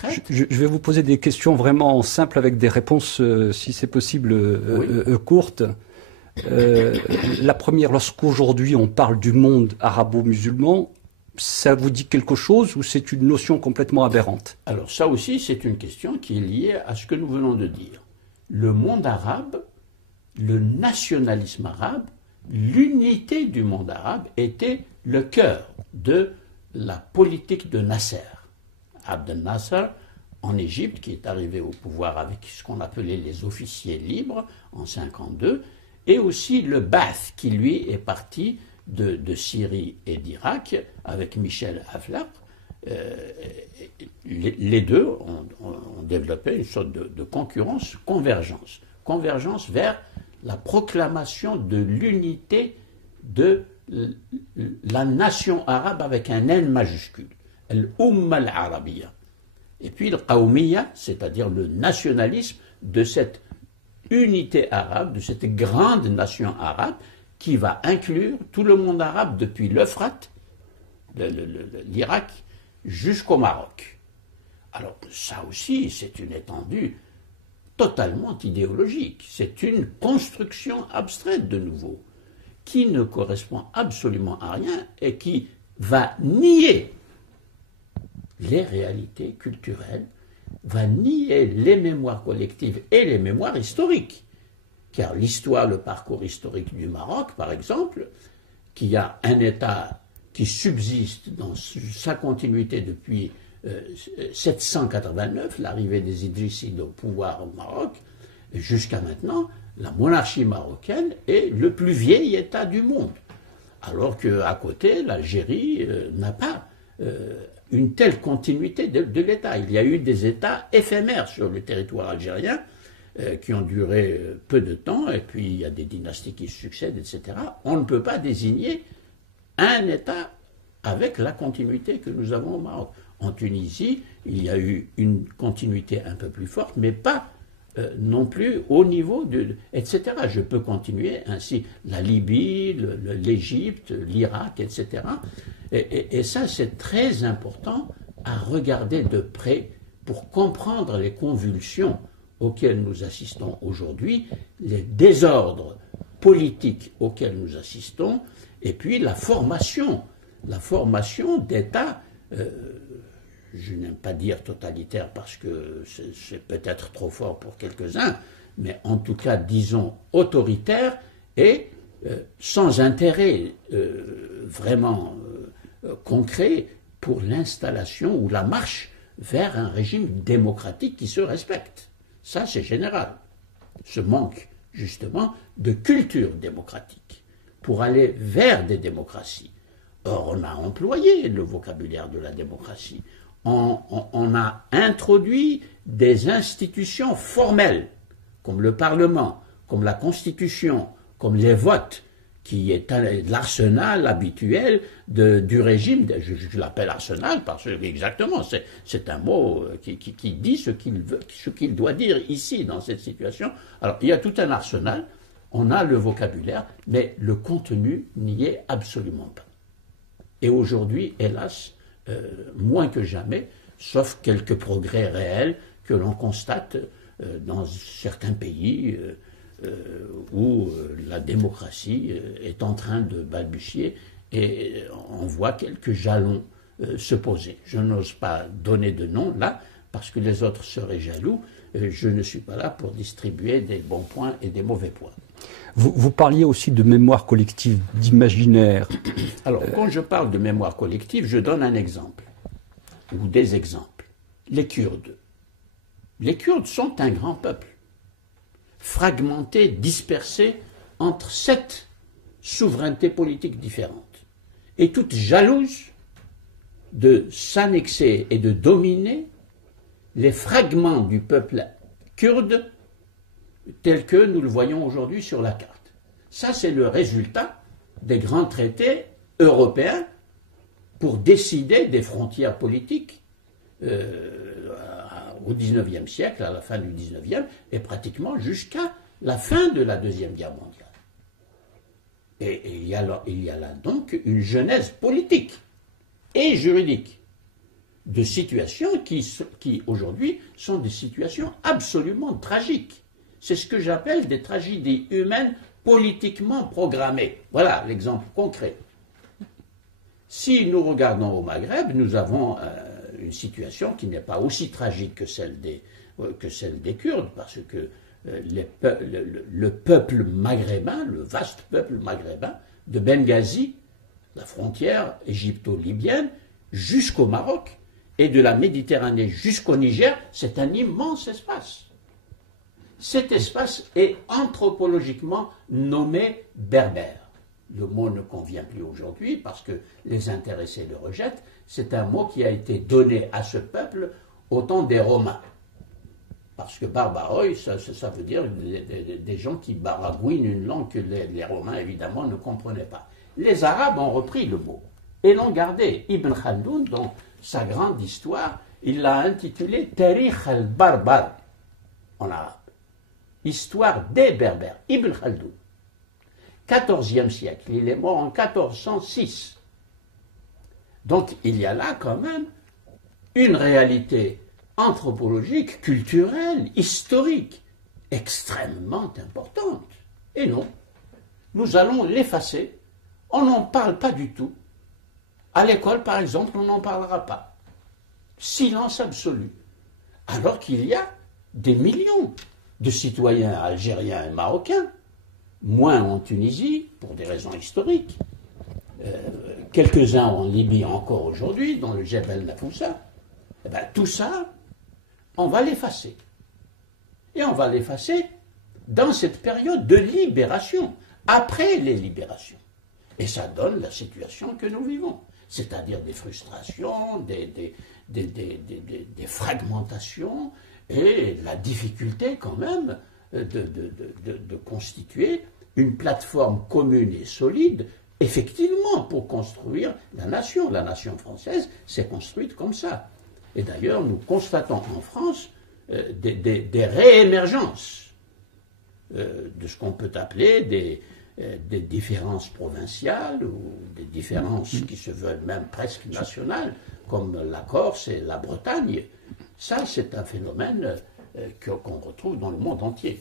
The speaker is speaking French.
concrètes. Je vais vous poser des questions vraiment simples avec des réponses, si c'est possible, courtes. La première, lorsqu'aujourd'hui on parle du monde arabo-musulman, ça vous dit quelque chose ou c'est une notion complètement aberrante? Alors ça aussi, c'est une question qui est liée à ce que nous venons de dire. Le monde arabe, le nationalisme arabe, l'unité du monde arabe était le cœur de la politique de Nasser. Abdel Nasser, en Égypte, qui est arrivé au pouvoir avec ce qu'on appelait les officiers libres en 1952, et aussi le Ba'ath, qui lui est parti de Syrie et d'Irak avec Michel Aflaq. Les deux ont développé une sorte de concurrence, convergence vers la proclamation de l'unité de la nation arabe avec un N majuscule, l'Umma al-Arabiyya. Et puis le Qawmiyya, c'est-à-dire le nationalisme de cette unité arabe, de cette grande nation arabe qui va inclure tout le monde arabe depuis l'Euphrate, l'Irak, jusqu'au Maroc. Alors ça aussi, c'est une étendue totalement idéologique. C'est une construction abstraite de nouveau, qui ne correspond absolument à rien et qui va nier les réalités culturelles, va nier les mémoires collectives et les mémoires historiques. Car l'histoire, le parcours historique du Maroc, par exemple, qui a un État qui subsiste dans sa continuité depuis 789, l'arrivée des Idrissides au pouvoir au Maroc, jusqu'à maintenant, la monarchie marocaine est le plus vieil État du monde. Alors qu'à côté, l'Algérie n'a pas une telle continuité de l'État. Il y a eu des États éphémères sur le territoire algérien qui ont duré peu de temps, et puis il y a des dynasties qui se succèdent, etc. On ne peut pas désigner un État avec la continuité que nous avons au Maroc. En Tunisie, il y a eu une continuité un peu plus forte, mais pas non plus au niveau etc. Je peux continuer ainsi. La Libye, l'Égypte, l'Irak, etc. Et ça, c'est très important à regarder de près pour comprendre les convulsions auxquelles nous assistons aujourd'hui, les désordres politiques auxquels nous assistons, et puis la formation d'États, je n'aime pas dire totalitaire parce que c'est peut-être trop fort pour quelques-uns, mais en tout cas, disons, autoritaire et sans intérêt vraiment concret pour l'installation ou la marche vers un régime démocratique qui se respecte. Ça, c'est général. Ce manque, justement, de culture démocratique pour aller vers des démocraties. Or, on a employé le vocabulaire de la démocratie. On a introduit des institutions formelles, comme le Parlement, comme la Constitution, comme les votes, qui est l'arsenal habituel du régime. Je l'appelle arsenal parce que, exactement, c'est un mot qui dit ce qu'il doit dire ici, dans cette situation. Alors, il y a tout un arsenal, on a le vocabulaire, mais le contenu n'y est absolument pas. Et aujourd'hui, hélas, moins que jamais, sauf quelques progrès réels que l'on constate dans certains pays où la démocratie est en train de balbutier et on voit quelques jalons se poser. Je n'ose pas donner de nom là parce que les autres seraient jaloux. Je ne suis pas là pour distribuer des bons points et des mauvais points. Vous parliez aussi de mémoire collective, d'imaginaire. Alors, quand je parle de mémoire collective, je donne un exemple, ou des exemples. Les Kurdes. Les Kurdes sont un grand peuple, fragmenté, dispersé entre 7 souverainetés politiques différentes, et toutes jalouses de s'annexer et de dominer les fragments du peuple kurde tel que nous le voyons aujourd'hui sur la carte. Ça, c'est le résultat des grands traités européens pour décider des frontières politiques au XIXe siècle, à la fin du XIXe, et pratiquement jusqu'à la fin de la Deuxième Guerre mondiale. Et il y a là donc une genèse politique et juridique de situations qui aujourd'hui, sont des situations absolument tragiques. C'est ce que j'appelle des tragédies humaines politiquement programmées. Voilà l'exemple concret. Si nous regardons au Maghreb, nous avons une situation qui n'est pas aussi tragique que celle des Kurdes, parce que le peuple maghrébin, le vaste peuple maghrébin, de Benghazi, la frontière égypto-libyenne, jusqu'au Maroc, et de la Méditerranée jusqu'au Niger, c'est un immense espace. Cet espace est anthropologiquement nommé berbère. Le mot ne convient plus aujourd'hui parce que les intéressés le rejettent. C'est un mot qui a été donné à ce peuple au temps des Romains. Parce que barbaroi, ça veut dire des gens qui baragouinent une langue que les Romains, évidemment, ne comprenaient pas. Les Arabes ont repris le mot et l'ont gardé. Ibn Khaldoun, dans sa grande histoire, il l'a intitulé Tarikh al-Barbar, en arabe. Histoire des Berbères. Ibn Khaldoun. 14e siècle. Il est mort en 1406. Donc, il y a là, quand même, une réalité anthropologique, culturelle, historique, extrêmement importante. Et non, nous allons l'effacer. On n'en parle pas du tout. À l'école, par exemple, on n'en parlera pas. Silence absolu. Alors qu'il y a des millions de citoyens algériens et marocains, moins en Tunisie, pour des raisons historiques, quelques-uns en Libye encore aujourd'hui, dans le Jebel Nafoussa. Eh bien, tout ça, on va l'effacer. Et on va l'effacer dans cette période de libération, après les libérations. Et ça donne la situation que nous vivons, c'est-à-dire des frustrations, des fragmentations et la difficulté quand même de constituer une plateforme commune et solide, effectivement, pour construire la nation. La nation française s'est construite comme ça. Et d'ailleurs, nous constatons en France des réémergences de ce qu'on peut appeler des différences provinciales ou des différences qui se veulent même presque nationales, comme la Corse et la Bretagne. Ça, c'est un phénomène qu'on retrouve dans le monde entier.